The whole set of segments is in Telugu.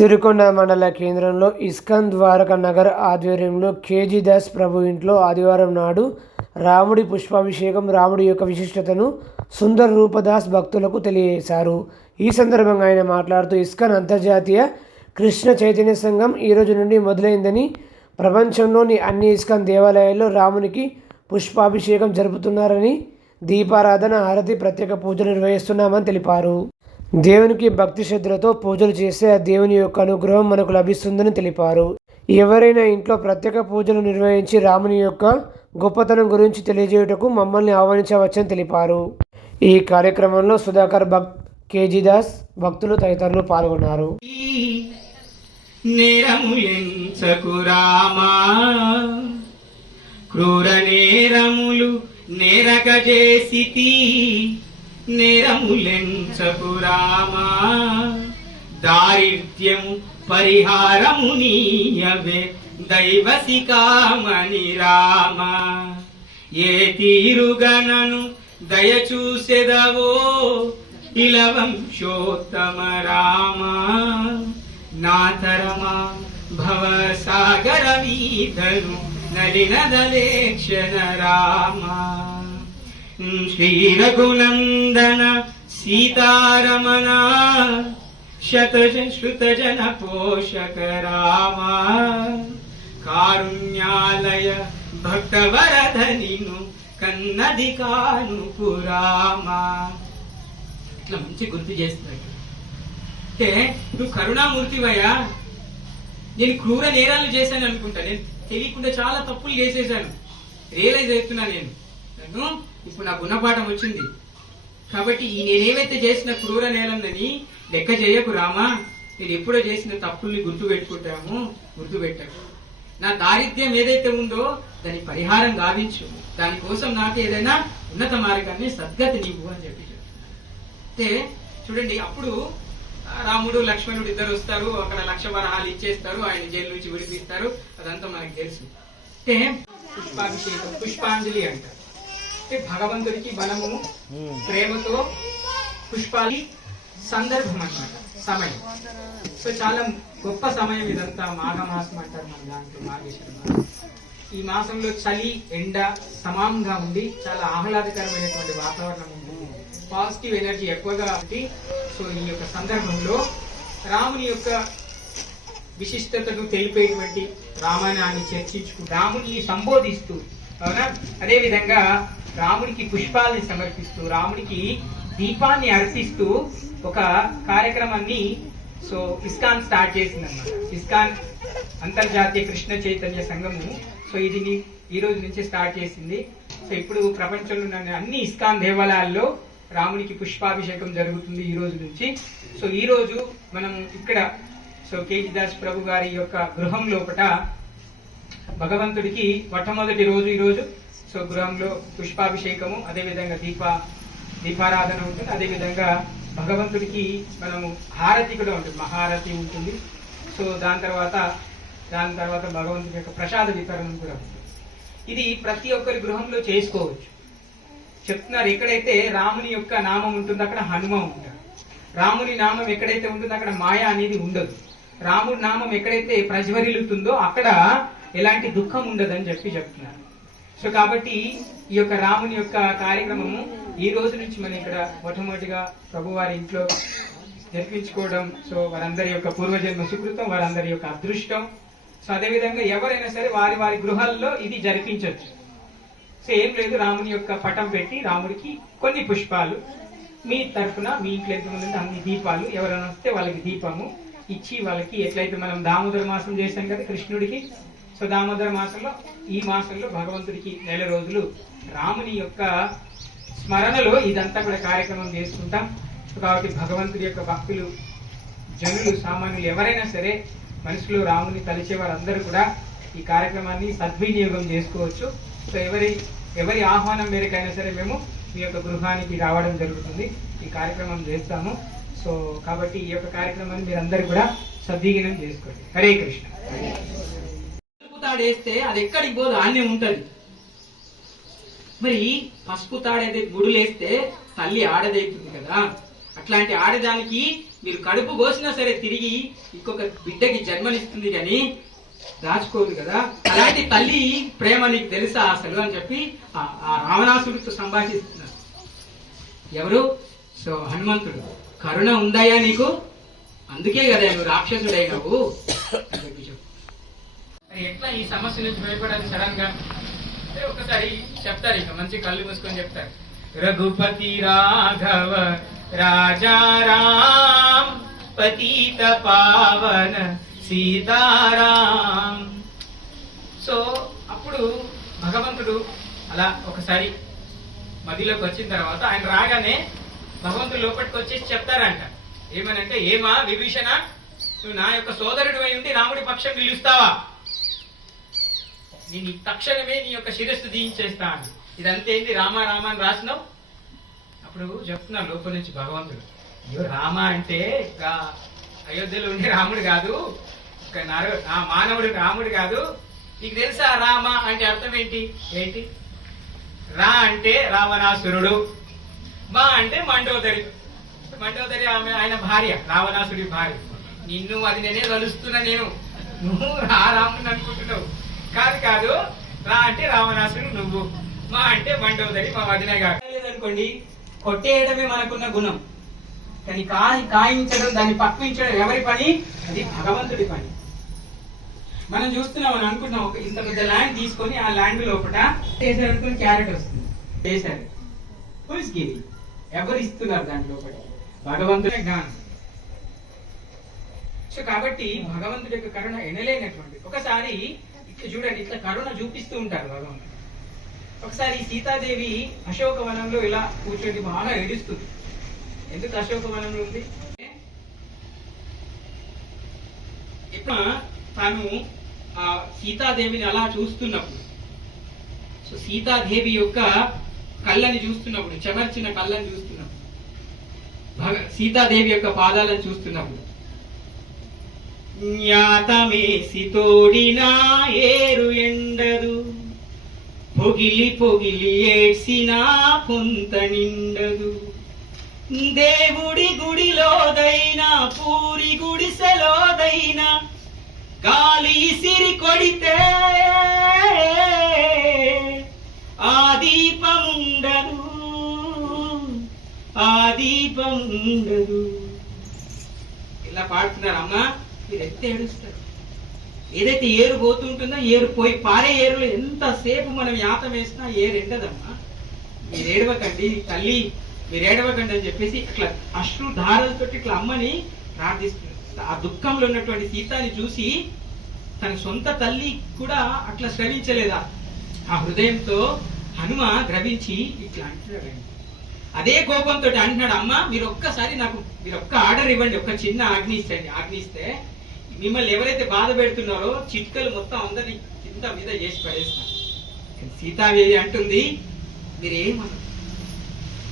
సిరికొండ మండల కేంద్రంలో ఇస్కాన్ ద్వారక నగర్ ఆధ్వర్యంలో కేజీ దాస్ ప్రభు ఇంట్లో ఆదివారం నాడు రాముడి పుష్పాభిషేకం రాముడి యొక్క విశిష్టతను సుందర్ రూపదాస్ భక్తులకు తెలియజేశారు. ఈ సందర్భంగా ఆయన మాట్లాడుతూ ఇస్కాన్ అంతర్జాతీయ కృష్ణ చైతన్య సంఘం ఈ రోజు నుండి మొదలైందని ప్రపంచంలోని అన్ని ఇస్కాన్ దేవాలయాల్లో రామునికి పుష్పాభిషేకం జరుపుతున్నారని దీపారాధన హారతి ప్రత్యేక పూజలు నిర్వహిస్తున్నామని తెలిపారు. దేవునికి భక్తి శ్రద్ధలతో పూజలు చేస్తే ఆ దేవుని యొక్క అనుగ్రహం మనకు లభిస్తుందని తెలిపారు. ఎవరైనా ఇంట్లో ప్రత్యేక పూజలు నిర్వహించి రాముని యొక్క గొప్పతనం గురించి తెలియజేయుటకు మమ్మల్ని ఆహ్వానించవచ్చని తెలిపారు. ఈ కార్యక్రమంలో సుధాకర్ భక్ కేజీదాస్ భక్తులు తదితరులు పాల్గొన్నారు. క్రూర నేరములు నేరక చేసితి. నేరములెంచకు రామా. దారిద్ర్యము పరిహారము నీయవే దైవసికామణి రామా. ఏ తీరుగనను దయచూసెదవో ఇలవంశోత్తమ రామ. నాతరమా భవ సాగర వీధను నలినదలేక్షణ రామా. శ్రీ రఘునందన సీతారమణ శతజ శృతజన పోషక రామా కారుణ్యాలయ భక్తవరధనిను కన్నది ఇట్లా మంచి గుర్తు చేస్తున్నాడు అంటే నువ్వు కరుణామూర్తివయ్యా నేను క్రూర నేరాలు చేశాను అనుకుంటా. నేను తెలియకుండా చాలా తప్పులు చేసేసాను. రియలైజ్ అవుతున్నా నేను. నన్ను ఇప్పుడు నా గుణపాఠం వచ్చింది. కాబట్టి ఈ నేనేవైతే చేసిన క్రూర నేలన్నది లెక్క చేయకు రామా నేను ఎప్పుడో చేసిన తప్పుల్ని గుర్తు పెట్టుకుంటాము గుర్తు పెట్టకు నా దారిద్ర్యం ఏదైతే ఉందో దాని పరిహారం గావించు. దానికోసం నాకు ఏదైనా ఉన్నత మార్గాన్ని సద్గతి నీవు అని చెప్పి అయితే చూడండి అప్పుడు రాముడు లక్ష్మణుడు ఇద్దరు వస్తారు. అక్కడ లక్ష వరహాలు ఇచ్చేస్తారు. ఆయన జైలు నుంచి విడిపిస్తారు. అదంతా మనకు తెలుసు. అంటే పుష్పాభిషేకం పుష్పాంజలి అంటారు. అంటే భగవంతుడికి మనము ప్రేమతో పుష్పాలి సందర్భం అన్నమాట సమయం. సో చాలా గొప్ప సమయం ఇదంతా మాఘమాసం అంటారు మన దాంట్లో మాఘేశ్వర ఈ మాసంలో చలి ఎండ సమానంగా ఉండి చాలా ఆహ్లాదకరమైనటువంటి వాతావరణం ఉంటుంది పాజిటివ్ ఎనర్జీ ఎక్కువగా ఉంది. సో ఈ యొక్క సందర్భంలో రాముని యొక్క విశిష్టతను తెలిపేటువంటి రామాయణాన్ని చర్చించుకు రాముడిని సంబోధిస్తూ అవునా? అదే విధంగా రాముడికి పుష్పాలని సమర్పిస్తూ రాముడికి దీపాన్ని అర్పిస్తూ ఒక కార్యక్రమాన్ని సో ఇస్కాన్ స్టార్ట్ చేసిందన్నమాట. ఇస్కాన్ అంతర్జాతీయ కృష్ణ చైతన్య సంఘము సో ఇది ఈ రోజు నుంచి స్టార్ట్ చేసింది. సో ఇప్పుడు ప్రపంచంలో ఉన్న అన్ని ఇస్కాన్ దేవాలయాల్లో రామునికి పుష్పాభిషేకం జరుగుతుంది ఈ రోజు నుంచి. సో ఈ రోజు మనం ఇక్కడ సో కేజీదాస్ ప్రభు గారి యొక్క గృహం లోపట భగవంతుడికి మొట్టమొదటి రోజు ఈ రోజు సో గృహంలో పుష్పాభిషేకము అదే విధంగా దీప దీపారాధన ఉంటుంది. అదే విధంగా భగవంతుడికి మనము హారతి కూడా ఉంటుంది. మహారతి ఉంటుంది. సో దాని తర్వాత దాని తర్వాత భగవంతుడి యొక్క ప్రసాద వితరణం కూడా ఉంటుంది. ఇది ప్రతి ఒక్కరి గృహంలో చేసుకోవచ్చు. చెప్తున్నారు ఎక్కడైతే రాముని యొక్క నామం ఉంటుందో అక్కడ హనుమ ఉంటాడు రాముని నామం ఎక్కడైతే ఉంటుందో అక్కడ మాయ అనేది ఉండదు. రాముడి నామం ఎక్కడైతే ప్రజ్వరిల్లుతుందో అక్కడ ఎలాంటి దుఃఖం ఉండదని చెప్పి చెప్తున్నారు. సో కాబట్టి ఈ యొక్క రాముని యొక్క కార్యక్రమము ఈ రోజు నుంచి మనం ఇక్కడ మొట్టమొదటిగా ప్రభువారి ఇంట్లో జరిపించుకోవడం సో వారందరి యొక్క పూర్వజన్మ సుకృతం వారందరి యొక్క అదృష్టం. సో అదేవిధంగా ఎవరైనా సరే వారి వారి గృహాల్లో ఇది జరిపించవచ్చు సో ఏం లేదు రాముని యొక్క పటం పెట్టి రాముడికి కొన్ని పుష్పాలు మీ తరఫున మీ ఇంట్లో ఎంతమంది అన్ని దీపాలు ఎవరైనా వస్తే వాళ్ళకి దీపము ఇచ్చి వాళ్ళకి ఎట్లయితే మనం దామోదర మాసం చేశాం కదా కృష్ణుడికి సో దామోదర మాసంలో ఈ మాసంలో భగవంతుడికి నెల రోజులు రాముని యొక్క స్మరణలో ఇదంతా కూడా కార్యక్రమం చేసుకుంటాం. సో కాబట్టి భగవంతుడి యొక్క భక్తులు జనులు సామాన్యులు ఎవరైనా సరే మనసులో రాముని తలిచే వారందరూ కూడా ఈ కార్యక్రమాన్ని సద్వినియోగం చేసుకోవచ్చు. సో ఎవరి ఎవరి ఆహ్వానం మేరకైనా సరే మేము మీ యొక్క గృహానికి రావడం జరుగుతుంది. ఈ కార్యక్రమం చేస్తాము. సో కాబట్టి ఈ యొక్క కార్యక్రమాన్ని మీరందరూ కూడా సద్వినియోగం చేసుకోండి. హరే కృష్ణ. తాడేస్తే అది ఎక్కడికి పోదు ఆన్నే ఉంటుంది. మరి పసుపు తాడేది గుడులేస్తే తల్లి ఆడదైతుంది కదా. అట్లాంటి ఆడదానికి మీరు కడుపు కోసినా సరే తిరిగి ఇంకొక బిడ్డకి జన్మనిస్తుంది కానీ దాచుకోదు కదా. అలాంటి తల్లి ప్రేమ నీకు తెలుసా అసలు అని చెప్పి ఆ రావణాసుడితో సంభాషిస్తున్నారు. ఎవరు? సో హనుమంతుడు. కరుణ ఉందయ్యా నీకు? అందుకే కదా నువ్వు రాక్షసుడైనవు అని చెప్పి చెప్పు మరి ఎట్లా ఈ సమస్య నుంచి బయటపడాలి సడన్గా? ఒకసారి చెప్తారు ఇక మంచి కళ్ళు మూసుకొని చెప్తారు. రఘుపతి రాఘవ రాజారాం పతిత పావన సీతారాం. సో అప్పుడు భగవంతుడు అలా ఒకసారి మదిలోకి వచ్చిన తర్వాత ఆయన రాగానే భగవంతుడు లోపలికి వచ్చేసి చెప్తారంట. ఏమనంటే ఏమా విభీషణ నువ్వు నా యొక్క సోదరుడు అయి ఉండి రాముడి పక్షం నిలుస్తావా? నేను తక్షణమే నీ యొక్క శిరస్సు దించేస్తా ఇదంతేంది రామ రామ అని రాసినావు? అప్పుడు చెప్తున్నా లోపల నుంచి భగవంతుడు. అయ్యో రామ అంటే అయోధ్యలో ఉండే రాముడు కాదు. నా ఆ మానవుడు రాముడు కాదు. నీకు తెలుసా రామ అంటే అర్థం ఏంటి? ఏంటి? రా అంటే రావణాసురుడు. మా అంటే మండోదరి. మండోదరి ఆమె ఆయన భార్య రావణాసుడి భార్య. నిన్ను అది నేనే కలుస్తున్నా నేను. నువ్వు రా రాముడిని అనుకుంటున్నావు. కాదు. రా అంటే రావణాసుడు నువ్వు. మా అంటే మండోదరి మా వదిన గారు. లేదనుకోండి కొట్టేయడమే మనకున్న గుణం. కానీ కాయి కాయించడం దాన్ని పక్వించడం ఎవరి పని? అది భగవంతుడి పని. మనం చూస్తున్నాం అని అనుకుంటున్నాం ఒక ఇంత పెద్ద ల్యాండ్ తీసుకొని ఆ ల్యాండ్ లోపల చేశారు అనుకుని క్యారెట్ వస్తుంది. చేశారు. హూస్ గివింగ్ ఎవరు ఇస్తున్నారు దాని లోపల భగవంతుడే జ్ఞానం సో కాబట్టి భగవంతుడి యొక్క కరుణ ఎనలేనటువంటి ఒకసారి చూడండి ఇట్లా కరుణ చూపిస్తూ ఉంటారు భగవంతుడు ఒకసారి సీతాదేవి అశోకవనంలో ఇలా కూర్చొని బాగా ఏడుస్తుంది. ఎందుకు అశోకవనంలో ఉంది? ఇప్పుడు తాను ఆ సీతాదేవిని అలా చూస్తున్నప్పుడు. సో సీతాదేవి యొక్క కళ్ళని చూస్తున్నప్పుడు చెమర్చిన కళ్ళని చూస్తున్నప్పుడు. సీతాదేవి యొక్క పాదాలను చూస్తున్నప్పుడు. జ్ఞాతమేసి తోడినా ఏరు ఎండదు. పొగిలి పొగిలి ఏడ్సినా పొంత నిండదు. దేవుడి గుడిలోదైనా పూరి గుడిసెలోదైనా గాలి సిరి కొడితే ఆ దీపముండదు. ఆ దీపముండదు. ఇలా పాడుతున్నారు అమ్మా. మీరు ఏడుస్తారు. ఏదైతే ఏరు పోతుంటుందో ఏరు పోయి పారే ఏరులో ఎంతసేపు మనం యాతం వేసినా ఏరు ఎండదమ్మా. మీరు ఏడవకండి తల్లి మీరు ఏడవకండి అని చెప్పేసి అట్లా అశ్రు ధారలతోటి ఇట్లా అమ్మని ప్రార్థిస్తుంది ఆ దుఃఖంలో ఉన్నటువంటి సీతాని చూసి తన సొంత తల్లి కూడా అట్లా శ్రవించలేదా ఆ హృదయంతో హనుమ ద్రవించి ఇట్లా అంటున్నాడండి అదే కోపంతో అంటున్నాడు అమ్మ మీరు ఒక్కసారి నాకు మీరు ఒక్క ఆర్డర్ ఇవ్వండి ఒక్క చిన్న ఆజ్ఞ ఇచ్చండి ఆజ్ఞ ఇస్తే మిమ్మల్ని ఎవరైతే బాధ పెడుతున్నారో చిట్కలు మొత్తం అందరినీ కింద మీద చేసి పడేస్తాను సీతాదేవి అంటుంది మీరేమను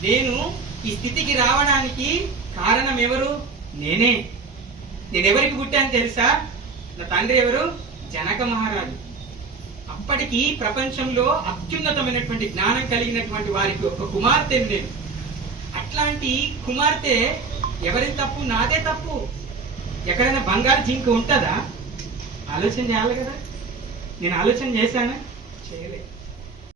నేను ఈ స్థితికి రావడానికి కారణం ఎవరు? నేనే. నేను ఎవరికి పుట్టాను తెలుసా? నా తండ్రి ఎవరు? జనక మహారాజు. అప్పటికి ప్రపంచంలో అత్యున్నతమైనటువంటి జ్ఞానం కలిగినటువంటి వారికి ఒక కుమార్తెను నేను. అట్లాంటి కుమార్తె ఎవరి తప్పు? నాదే తప్పు. ఎక్కడైనా బంగారు జింక ఉంటుందా? ఆలోచన చేయాలి కదా. నేను ఆలోచన చేశానా? చేయలేదు.